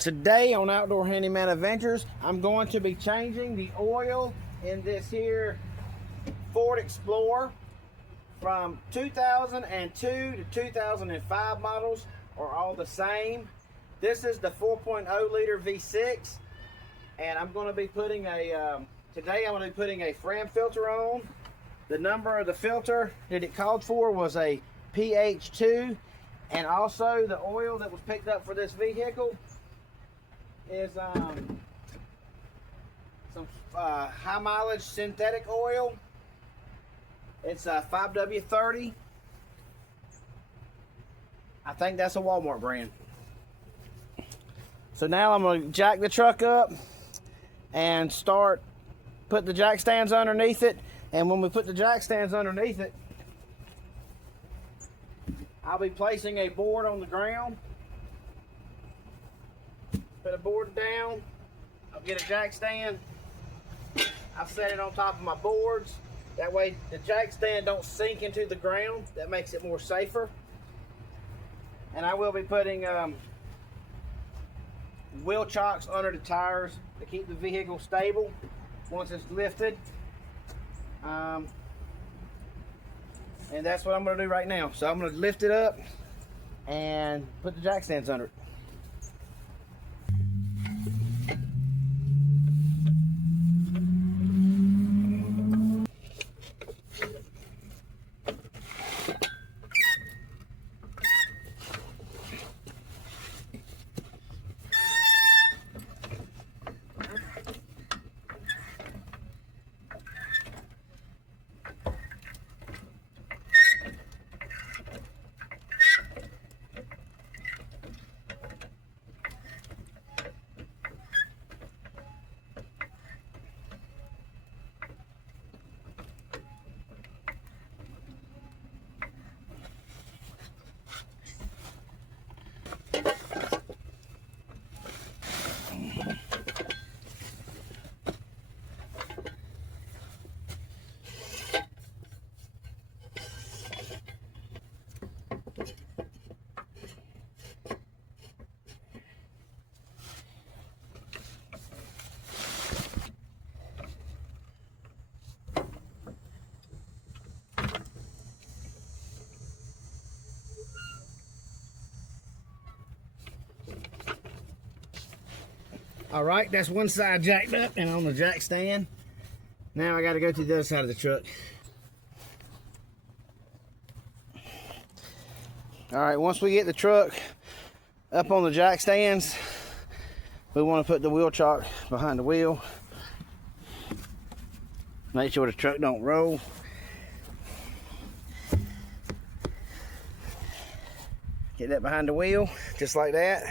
Today on Outdoor Handyman Adventures, I'm going to be changing the oil in this here Ford Explorer from 2002 to 2005 models are all the same. This is the 4.0 liter V6, and I'm going to be putting today I'm going to be putting a FRAM filter on. The number of the filter that it called for was a PH2, and also the oil that was picked up for this vehicle is some high mileage synthetic oil. It's a 5W30. I think that's a Walmart brand. So now I'm going to jack the truck up and start put the jack stands underneath it. And when we put the jack stands underneath it, I'll be placing a board on the ground. Put a board down. I'll get a jack stand. I'll set it on top of my boards. That way the jack stand don't sink into the ground. That makes it more safer. And I will be putting wheel chocks under the tires to keep the vehicle stable once it's lifted. And that's what I'm going to do right now. So I'm going to lift it up and put the jack stands under it. All right, that's one side jacked up and on the jack stand. Now I got to go to the other side of the truck. All right, once we get the truck up on the jack stands, we want to put the wheel chock behind the wheel. Make sure the truck don't roll. Get that behind the wheel, just like that.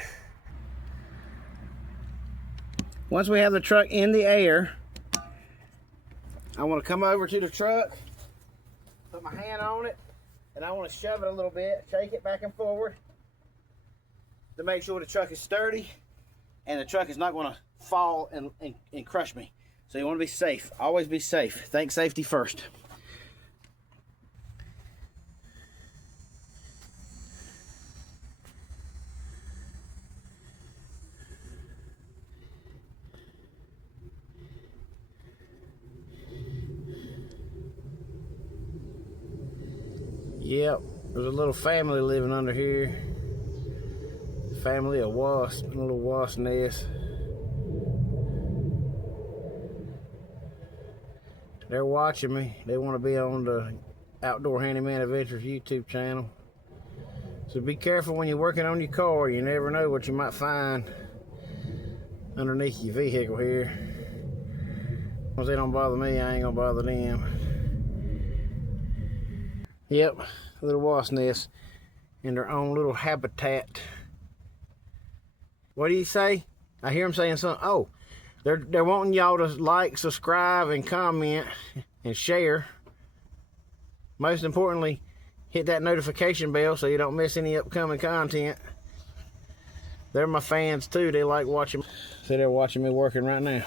Once we have the truck in the air, I want to come over to the truck, put my hand on it, and I want to shove it a little bit, shake it back and forward to make sure the truck is sturdy and the truck is not going to fall and crush me. So you want to be safe. Always be safe. Think safety first. Yep, there's a little family living under here. Family of wasps, a little wasp nest. They're watching me. They want to be on the Outdoor Handyman Adventures YouTube channel. So be careful when you're working on your car. You never know what you might find underneath your vehicle here. As long as they don't bother me, I ain't gonna bother them. Yep, little wasp nest in their own little habitat. What do you say? I hear them saying something. Oh, they're wanting y'all to like, subscribe, and comment and share. Most importantly, hit that notification bell so you don't miss any upcoming content. They're my fans too. They like watching. So they're watching me working right now.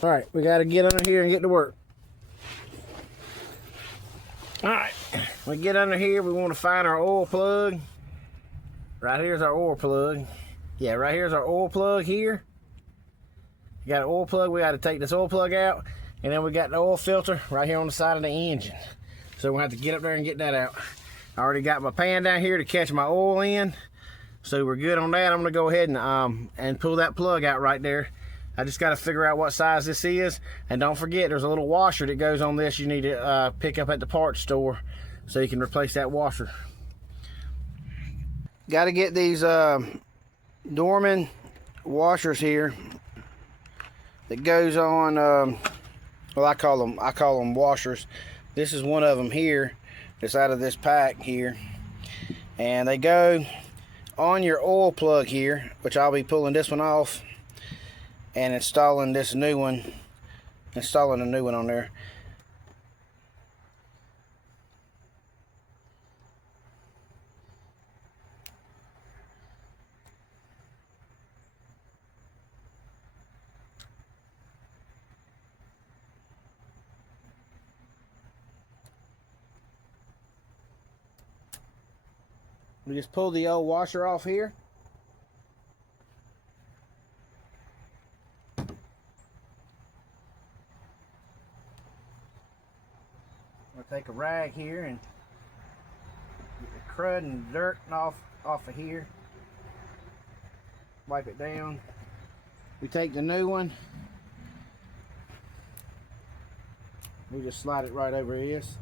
All right, we got to get under here and get to work. All right, we get under here, we want to find our oil plug Right here's our oil plug. Yeah, right here's our oil plug here. You got an oil plug. We got to take this oil plug out, and then we got the oil filter right here on the side of the engine. So we'll have to get up there and get that out. I already got my pan down here to catch my oil in, so we're good on that. I'm gonna go ahead and pull that plug out right there. I just got to figure out what size this is, and don't forget there's a little washer that goes on this you need to pick up at the parts store so you can replace that washer. Got to get these Dorman washers here that goes on. Well, I call them washers. This is one of them here that's out of this pack here, and they go on your oil plug here, which I'll be pulling this one off and installing this new one, installing a new one on there. We just pull the old washer off here. I'll take a rag here and get the crud and dirt off of here. Wipe it down. We take the new one. We just slide it right over this.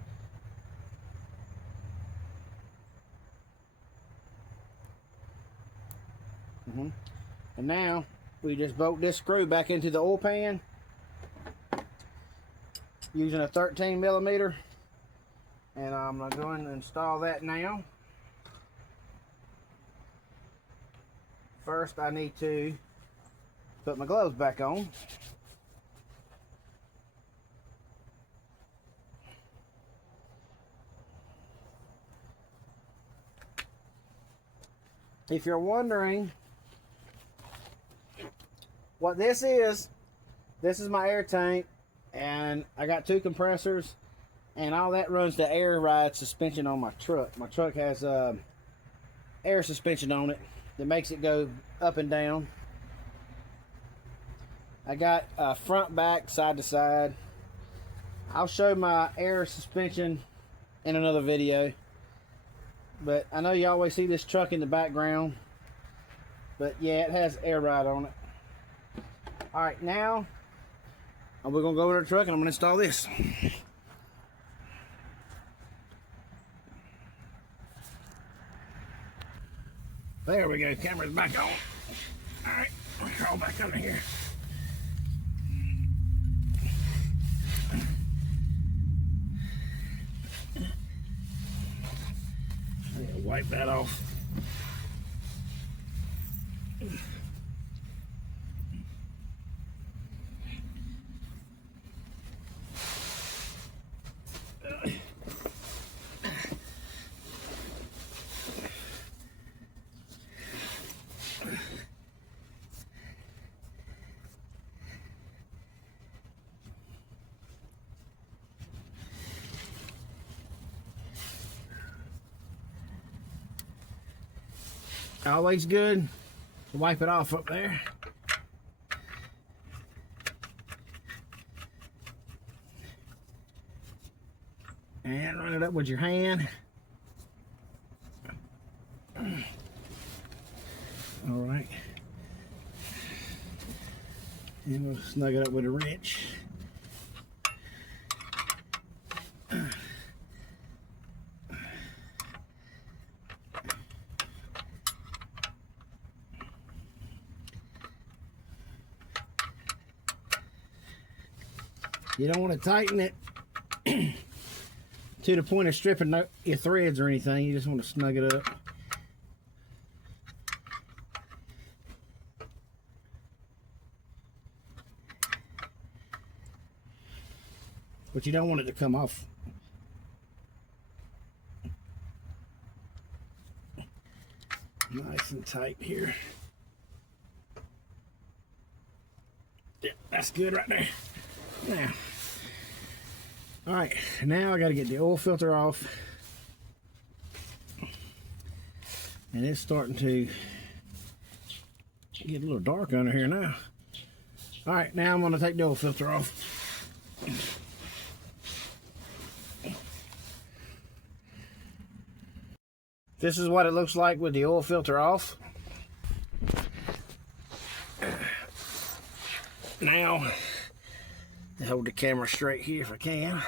And now we just bolt this screw back into the oil pan using a 13mm, and I'm going to install that now. First I need to put my gloves back on. If you're wondering what this is my air tank, and I got 2 compressors, and all that runs the air ride suspension on my truck. My truck has air suspension on it that makes it go up and down. I got front, back, side to side. I'll show my air suspension in another video, but I know you always see this truck in the background, but yeah, it has air ride on it. Alright, now we're going to go over to the truck and I'm going to install this. There we go, camera's back on. Alright, we'll crawl back under here. Wipe that off. Always good to wipe it off up there. And run it up with your hand. Alright. And we'll snug it up with a wrench. You don't want to tighten it to the point of stripping your threads or anything. You just want to snug it up. But you don't want it to come off. Nice and tight here. Yeah, that's good right there. Now, all right, now I got to get the oil filter off. And it's starting to get a little dark under here now. All right, now I'm going to take the oil filter off. This is what it looks like with the oil filter off. Now, to hold the camera straight here if I can,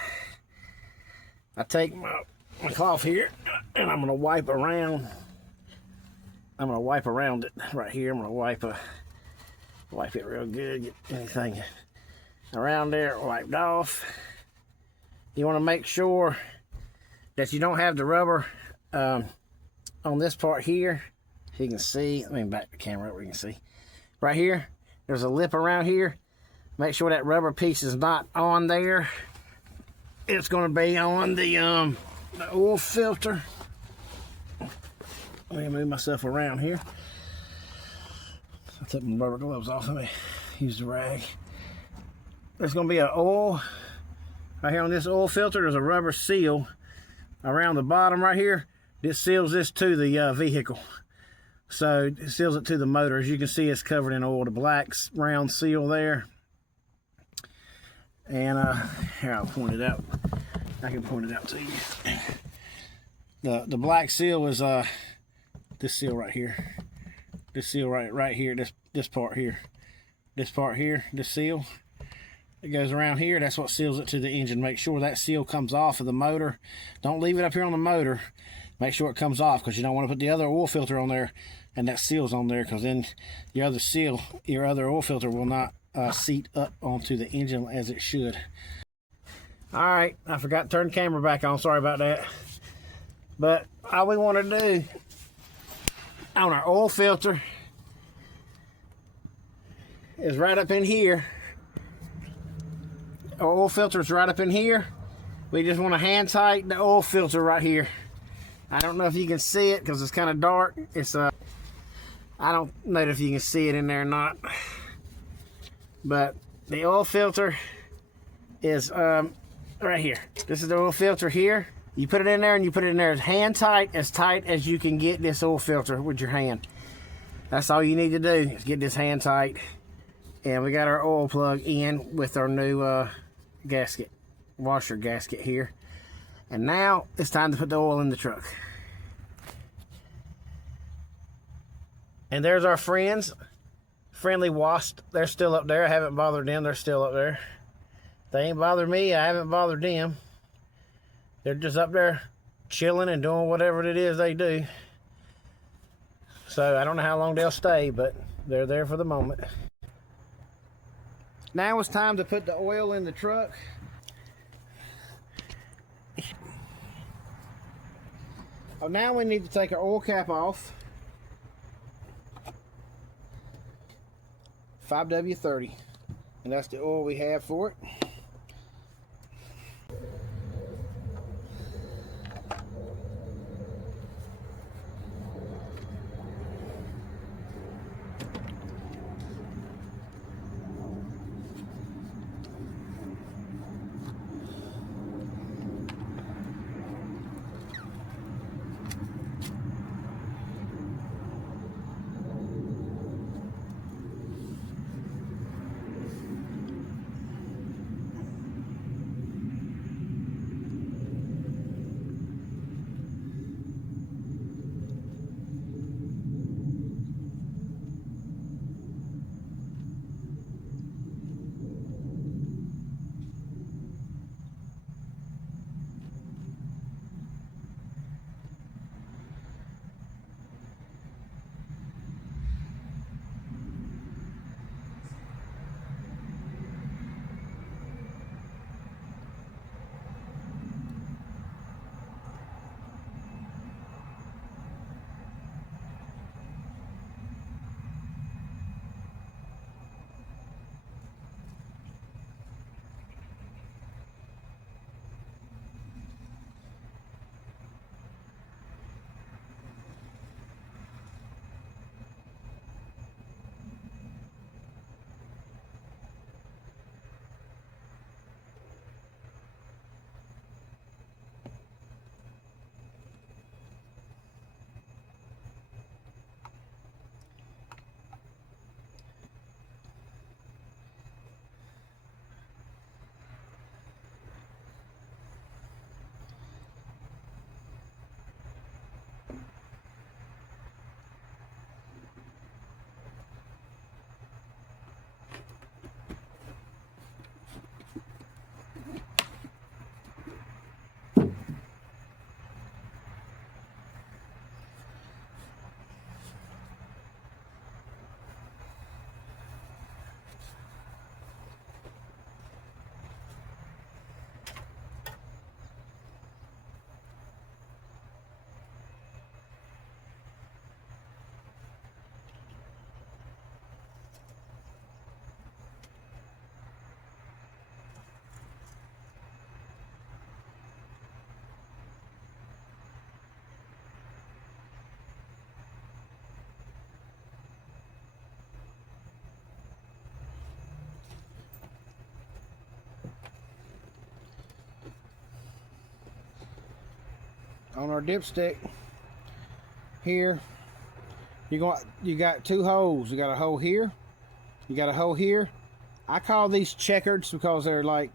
I take my cloth here and I'm going to wipe around. I'm going to wipe around it right here. I'm going to wipe it real good, get anything around there wiped off. You want to make sure that you don't have the rubber on this part here. If you can see, let me back the camera up where you can see. Right here, there's a lip around here. Make sure that rubber piece is not on there. It's going to be on the oil filter. Let me move myself around here. I'll take my rubber gloves off. Let me use the rag. There's going to be an oil. Right here on this oil filter, there's a rubber seal around the bottom right here. This seals this to the vehicle. So it seals it to the motor. As you can see, it's covered in oil. The black round seal there. And here, I'll point it out. I can point it out to you. The black seal is this seal right here. This seal right here. This part here. This part here. This seal. It goes around here. That's what seals it to the engine. Make sure that seal comes off of the motor. Don't leave it up here on the motor. Make sure it comes off, because you don't want to put the other oil filter on there and that seal's on there, because then your other oil filter will not seat up onto the engine as it should. All right, I forgot to turn the camera back on. Sorry about that. But all we want to do on our oil filter is right up in here. Our oil filter is right up in here. We just want to hand tighten the oil filter right here. I don't know if you can see it because it's kind of dark. It's I don't know if you can see it in there or not. But the oil filter is right here. This is the oil filter here. You put it in there and you put it in there as tight as you can get this oil filter with your hand. That's all you need to do is get this hand tight. And we got our oil plug in with our new gasket, washer gasket here. And now it's time to put the oil in the truck. And there's our friends, Friendly Wasp. They're still up there. I haven't bothered them. They're still up there. They ain't bothered me. I haven't bothered them. They're just up there chilling and doing whatever it is they do. So I don't know how long they'll stay, but they're there for the moment. Now it's time to put the oil in the truck. Oh, now we need to take our oil cap off. 5W30. And that's the oil we have for it. on our dipstick here, you got two holes. You got a hole here, you got a hole here. I call these checkers because they're like,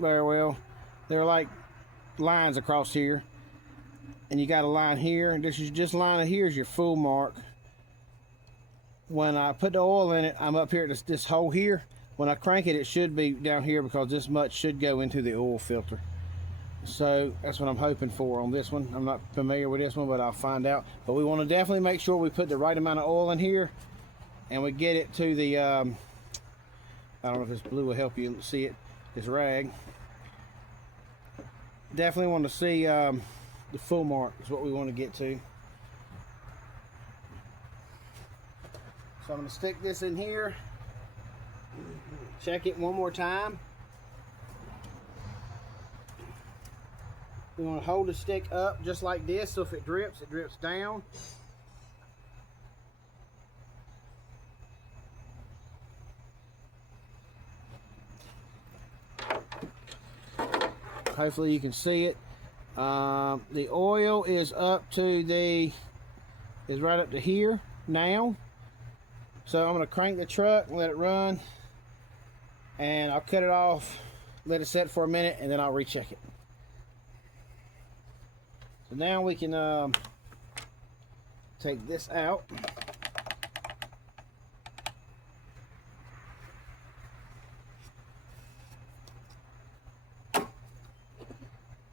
they're like lines across here, and you got a line here, and this line here is your full mark. When I put the oil in it, I'm up here at this hole here. When I crank it, it should be down here because this much should go into the oil filter. So that's what I'm hoping for on this one. I'm not familiar with this one, but I'll find out. But we want to definitely make sure we put the right amount of oil in here, and we get it to the I don't know if this blue will help you see it, this rag. Definitely want to see the full mark is what we want to get to. So I'm going to stick this in here, check it one more time. We want to hold the stick up just like this, so if it drips down. Hopefully you can see it. The oil is up to is right up to here now. So I'm going to crank the truck and let it run, and I'll cut it off, let it set for a minute, and then I'll recheck it. So now we can take this out.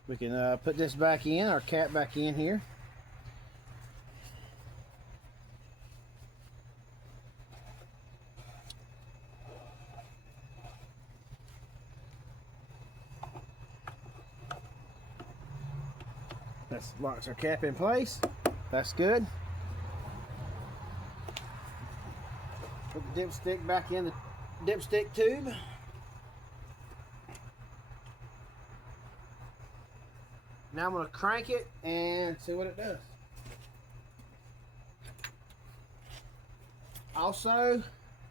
We can put this back in, our cap back in here. That locks our cap in place. That's good. Put the dipstick back in the dipstick tube. Now I'm going to crank it and see what it does. Also,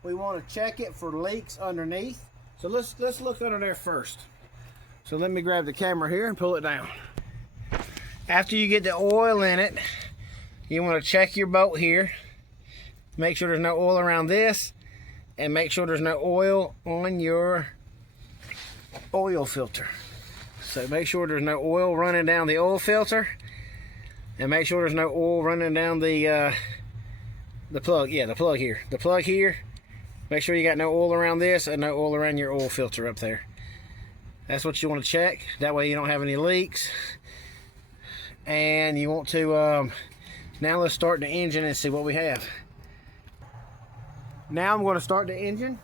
we want to check it for leaks underneath. So let's look under there first. So let me grab the camera here and pull it down. After you get the oil in it, you want to check your boat here. Make sure there's no oil around this, and make sure there's no oil on your oil filter. So make sure there's no oil running down the oil filter, and make sure there's no oil running down the plug. Yeah, the plug here. The plug here. Make sure you got no oil around this and no oil around your oil filter up there. That's what you want to check. That way you don't have any leaks. And you want to now let's start the engine and see what we have. Now I'm going to start the engine.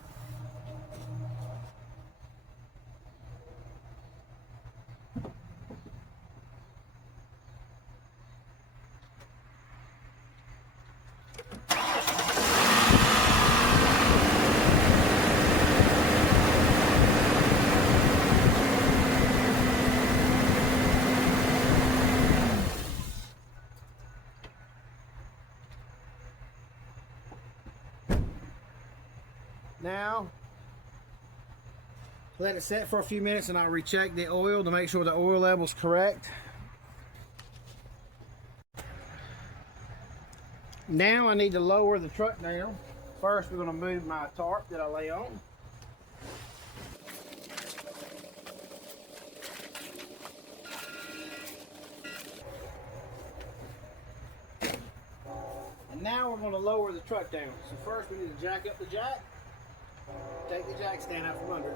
Now, let it set for a few minutes and I'll recheck the oil to make sure the oil level's correct. Now I need to lower the truck down. First, we're going to move my tarp that I lay on. And now we're going to lower the truck down. So first we need to jack up the jack. Take the jack stand out from under.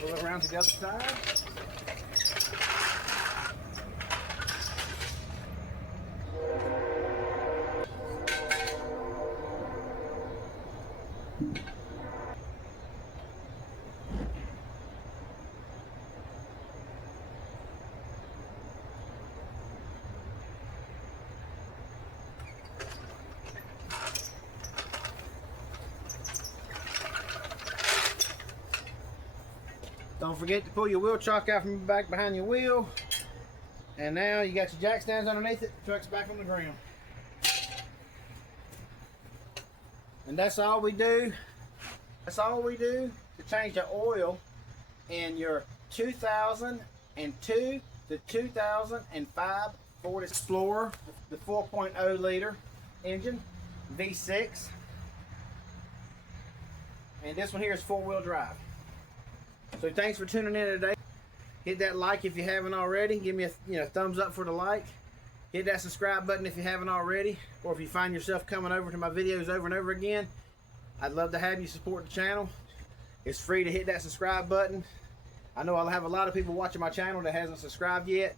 Pull it around to the other side. Don't forget to pull your wheel chock out from back behind your wheel. And now you got your jack stands underneath it. The truck's back on the ground. And that's all we do. That's all we do to change the oil in your 2002 to 2005 Ford Explorer, the 4.0 liter engine, V6. And this one here is 4-wheel drive. So thanks for tuning in today. Hit that like if you haven't already. Give me a thumbs up for the like. Hit that subscribe button if you haven't already. Or if you find yourself coming over to my videos over and over again, I'd love to have you support the channel. It's free to hit that subscribe button. I know I'll have a lot of people watching my channel that hasn't subscribed yet,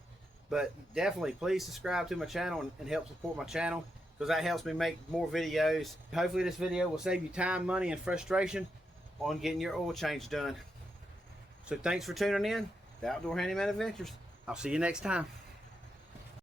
but definitely please subscribe to my channel and help support my channel, because that helps me make more videos. Hopefully this video will save you time, money, and frustration on getting your oil change done. So thanks for tuning in to Outdoor Handyman Adventures. I'll see you next time.